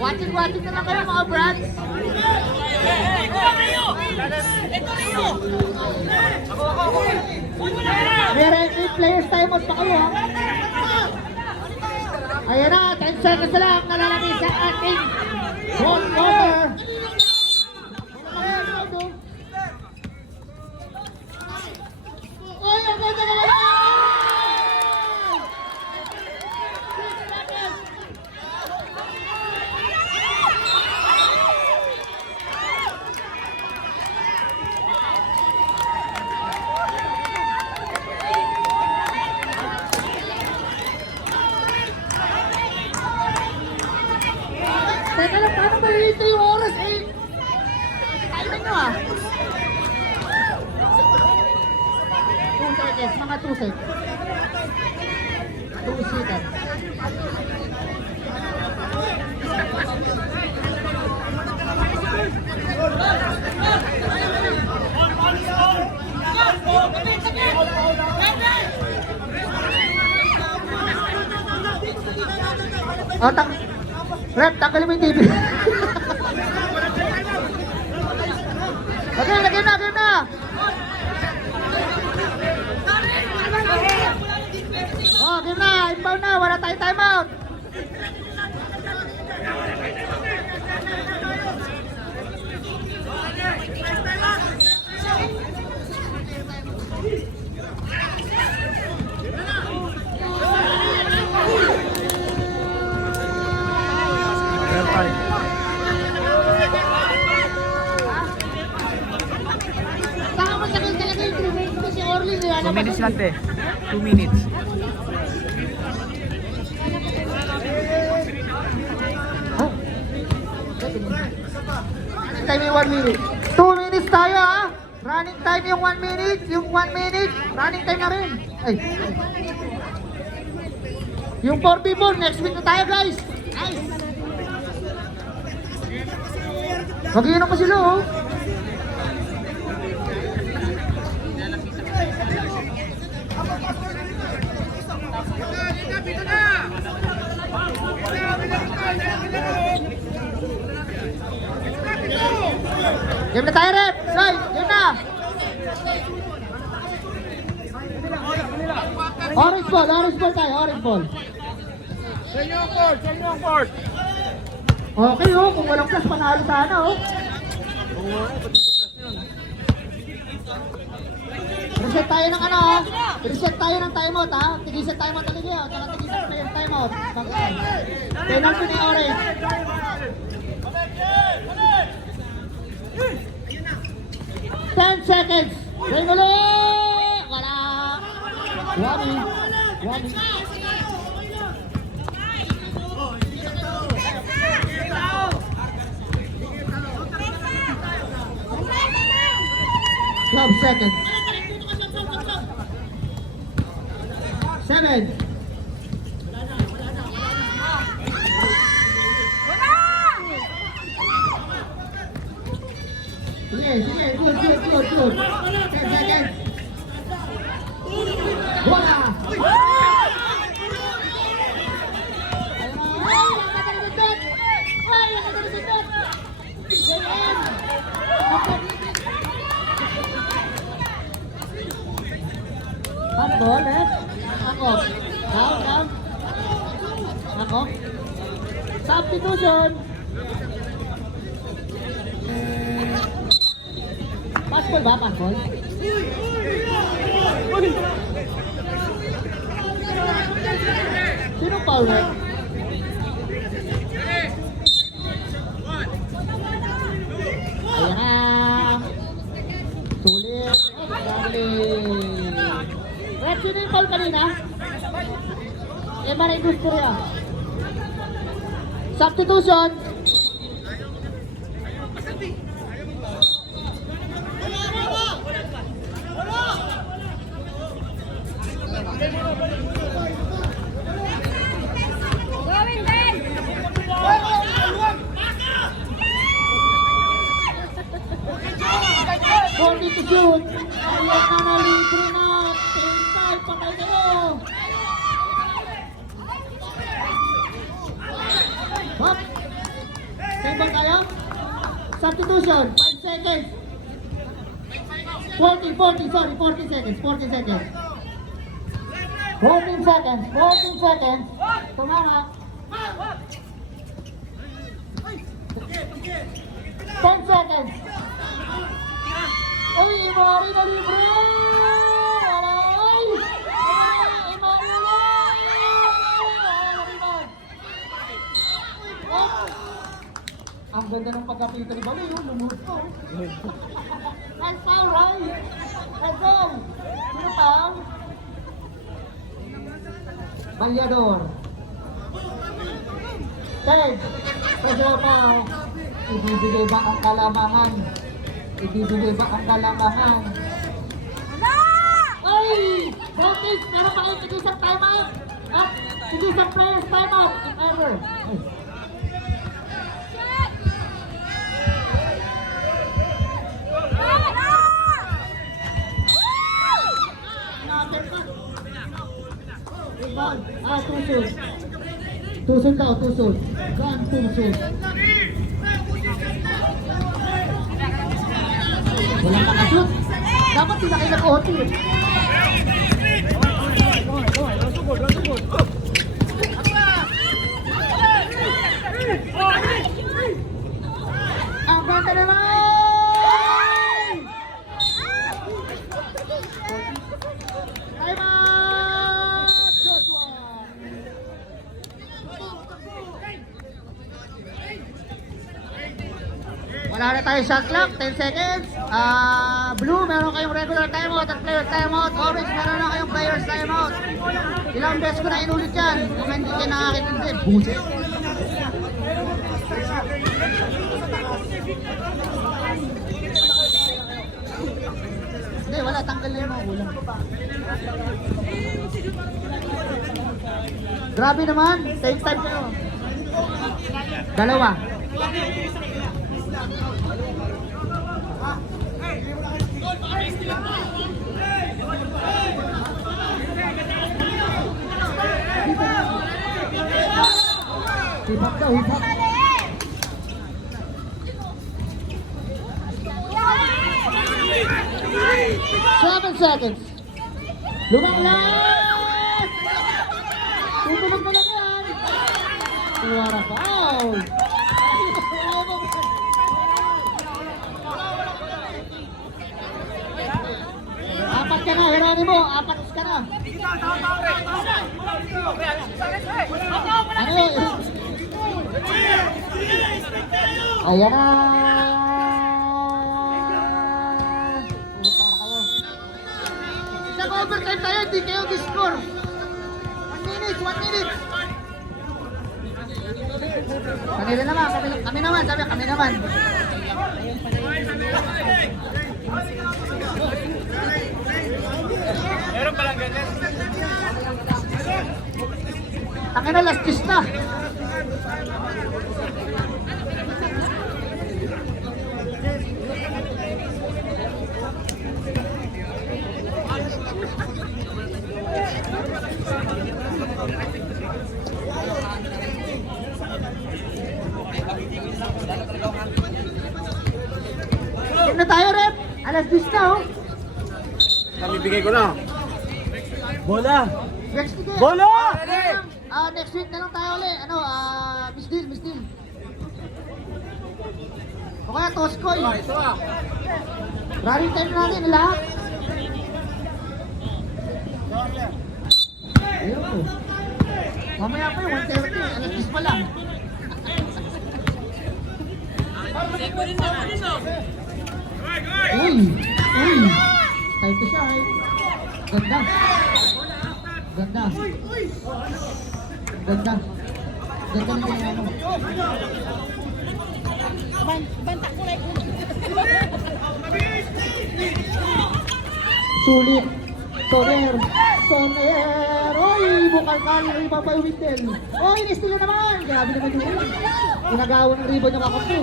Watching na lang kayo, mga Brad! May players time out pa kayo, ha? Ayan na, 10 seconds na lang nalalagay sa ating one quarter. Oy, ang ganda naman! galing nyo ah. 2 seconds, mga 2 seconds. 2 seconds. Oh, Rep, tanggalin mo yung TV. Okay, lagyan na, lagyan na. Oh, game na, inbound na, wala tayong timeout. Saka mo sa talaga yung 2 minutes ko si Orly. 2 minutes lang, te. 2 minutes. Oh. Time yung 1 minute. 2 minutes tayo ha. Running time yung 1 minute. Yung 1 minute, running time na rin. Ay. Yung 4 people, next week na tayo guys. Nice. Mag-iinom pa sila oh. Game na tayo, Rep! Soy, game na! Orange ball tayo, orange ball. Sa inyo ang court, sa inyo ang court. Okay oh, kung walang plus, panalo sana oh. Reset tayo ng ano oh. Reset tayo ng timeout ha. Tigisan timeout talaga yun. Tsaka tigisan tayo ng timeout. Penalty ni orange. 10 seconds. Ring ulit. Wala. Wami. Wami. Seconds. 7. Sige, good. 10 seconds. Wala. Handball, eh? Ako. Down. Ako. Substitution. Passball ba? Passball? Sino foul na? Ayan na. Sulit. Rep, sino yung foul kanina? Maray gusto rin. Substitution. Going Ben! 40 to shoot. Ayan na libre na. 35, patay kayo. Hop. Save tayo. Substitution. 5 seconds. 40 seconds. 14 seconds. 14 seconds. Tumama. 10 seconds. Uy, Imari na libre! Alay! Imari na! Ang ganda ng pagkapito ni Bali, lumulot ko. Nice foul, right? Let's go! Sino pa? Balyador. Third, pressure foul. Ibibigay ba ang kalamangan Ibibigay ba ang kalamangan? Ay! Notice! Meron pa kayo tig-isang timeout! At tig-isang players timeout! If ever! Ay. Rebound! Tusod! Tusod daw, tusod! Saan tusod? Walang makashoot! Dapat hindi na kayo nag-OT eh! Ang bata naman! Time out! Joshua! Wala na tayo shot clock, 10 seconds. Blue, meron kayong regular timeout at player timeout. Orange, meron na kayong players timeout. Ilang beses ko na inulit yan. Kung hindi kayo nakakitindi, buset. Hindi, wala. Tanggal na yung mga ulang. Grabe naman. Take time kayo. Dalawa. Hip-hop daw, hip-hop. 7 seconds. Lumanglas! Tutulog mo lang yan. What a foul! Apat ka na, Geronimo. Apat ka na. Ano yun? Ayan na. Nag-overtime tayo, hindi kayo di-score. 1 minute, 1 minute. Kanila naman, kami naman, sabi kami naman. Meron palang ganyan. Tangin na, last kiss na. Game na tayo, rep. Alas 10 na, oh. Kami bigay ko na. Bola! Next week. Bola! Next week na lang tayo ulit. Ano, Miss Deal, Miss Deal. O kaya Toskoy. Running time na natin, lahat. Ayun po. Mamaya pa yung 1:30. Alas 10 pa lang. Uy! Uy! Time to shine. Ganda. Ganda. Ganda. Ganda na yung ano. Sulit. Soner. Soner. Oy! Bukal ka ng rebound by Windel. Oy! Inistil na naman. Grabe naman yun. Ginagawa ng rebound yung kakampi.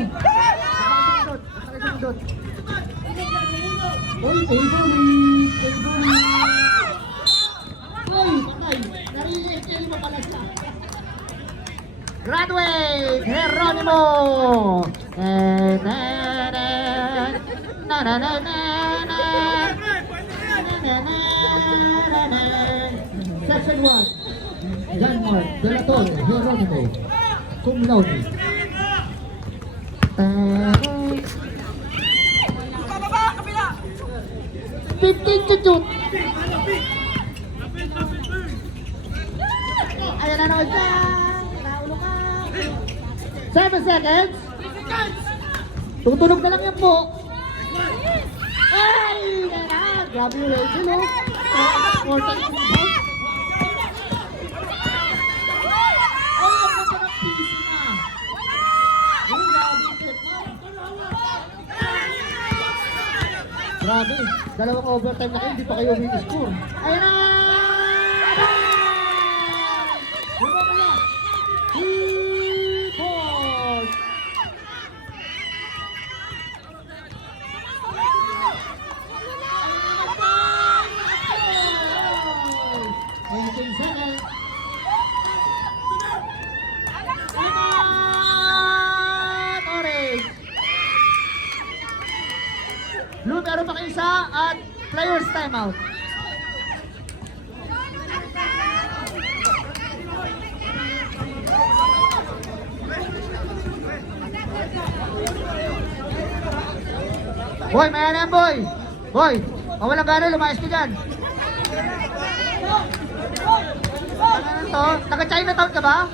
Sumundot. Oy! Favorite. Favorite. Oy! Patay. Narinig mo pala siya. Graduate Geronimo. Section 1. John Mark Delator Geronimo. Cum laude. 15 chuchut. Ayan na naman dyan. Naulo ka. 7 seconds. Tutunog na lang yan po. Ay! Grabe yung Rachel, oh. Important to the house. Ay, ang ganda ng PC na. Ay, grabe yung tip. Grabe, dalawang overtime na kayo, hindi pa kayo score. Ayan na! Lumang mula! 3 points! Anything second. Limang orange. Blue, meron pa kayo isa at players timeout. Boy, may yan boy. Boy, walang gana, lumayas ka dyan. Ano to? Naka-Chinatown ka ba?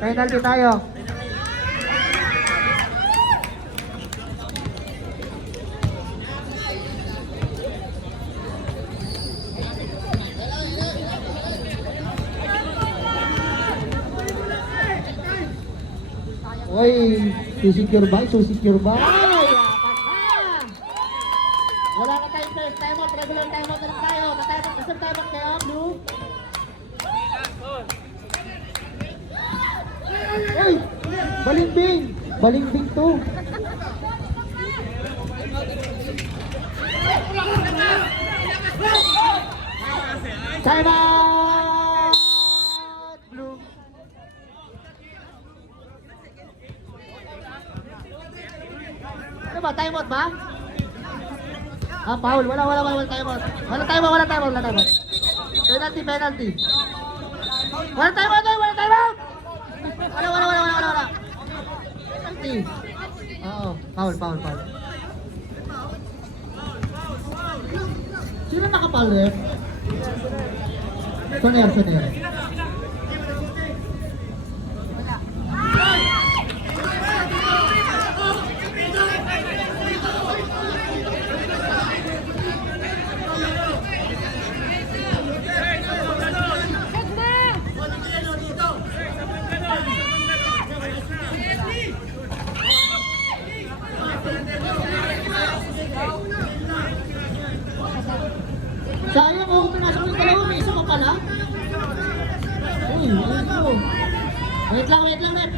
Penalty tayo. Oy, susecure ba? Susecure ba? Wala na tayong first timeout, regular timeout na lang tayo. Isang timeout kayo, Blue. Oy, balimbing! Balimbing to. Timeout! Blue. Ano ba? Timeout ba? Ah, foul. Wala timeout. Wala timeout. Penalty. Wala timeout. Wala. Penalty. Oo, foul. Sino nakafoul, ref? Soner. Sayang, kung pinasok yung dalawa, may isa pa pala. Uy, ayun ko. Wait lang, Rep.